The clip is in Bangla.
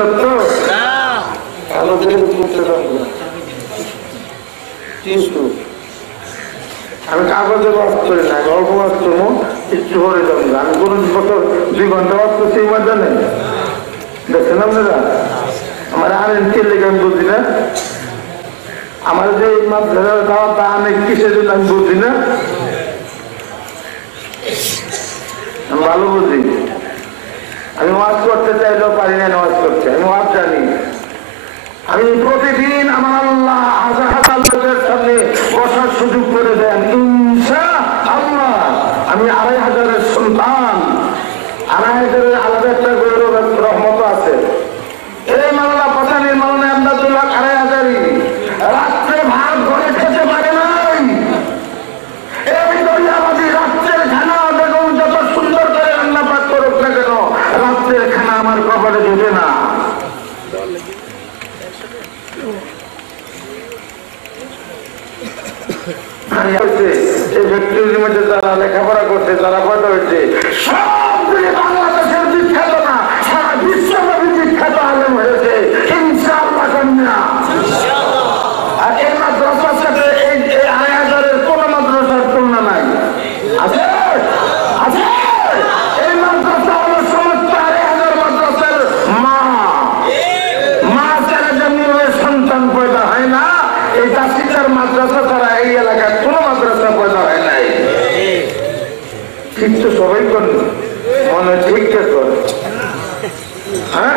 সত্য আমাদের করতে থাকবো কিন্তু আমি কাগজে বাস করি না, গল্প বাস করবো, একটু করে যাবো। আমি কোনো বছর 2 ঘন্টা বাস করছি এই মজা নেই, দেখছেন আপনারা? আমার আনেন কে লেগে আমি বুঝি না, আমার যে মাদ্রাসা দেওয়া তা অনেক কিসের জন্য আমি বুঝি না, আমি ভালো বুঝি। আমি ওয়াজ করতে চাইলেও পারি না ওয়াজ করতে, আমি ওয়াজ জানি। আমি প্রতিদিন আমার আল্লাহ হাজার হাজার লোকের সামনে বসার সুযোগ করে দেন ইনশাআল্লাহ। আমি 2500-এর সন্তান, 2500-এর আলাদা একটা গৌরব রহমত আছে। এই মাওলানা পাঠানির মাওলানা আমদাদুল্লাহ 2500-ই রাত্রে ভাত ঘরে খেতে পারে নাই। এই দরিয়াবাদী রাত্রের খানা বেগম যত সুন্দর করে রান্না পাক করুক না কেন, রাত্রের খানা আমার কপালে জুটে না। যারা লেখাপড়া করছে, যারা পয়দা হয়েছে, সবগুলি বাংলাদেশের বিখ্যাত না, সারা বিশ্বব্যাপী বিখ্যাত আলেম হয়েছে ইনশাআল্লাহ কন্যা। আর এই মাদ্রাসার সাথে এই 2500-এর কোন মাদ্রাসার তুলনা নাই, আছে? আছে। এই মাদ্রাসা হলো সমস্ত 2500 মাদ্রাসার মা ছাড়া যেমনি সন্তান পয়দা হয় না, এই দাসিকার মাদ্রাসা ছাড়া এই এলাকার কোন মাদ্রাসা পয়দা হয় নাই। ঠিক তো সবাই করেন, মনে ঠিক করে, হ্যাঁ?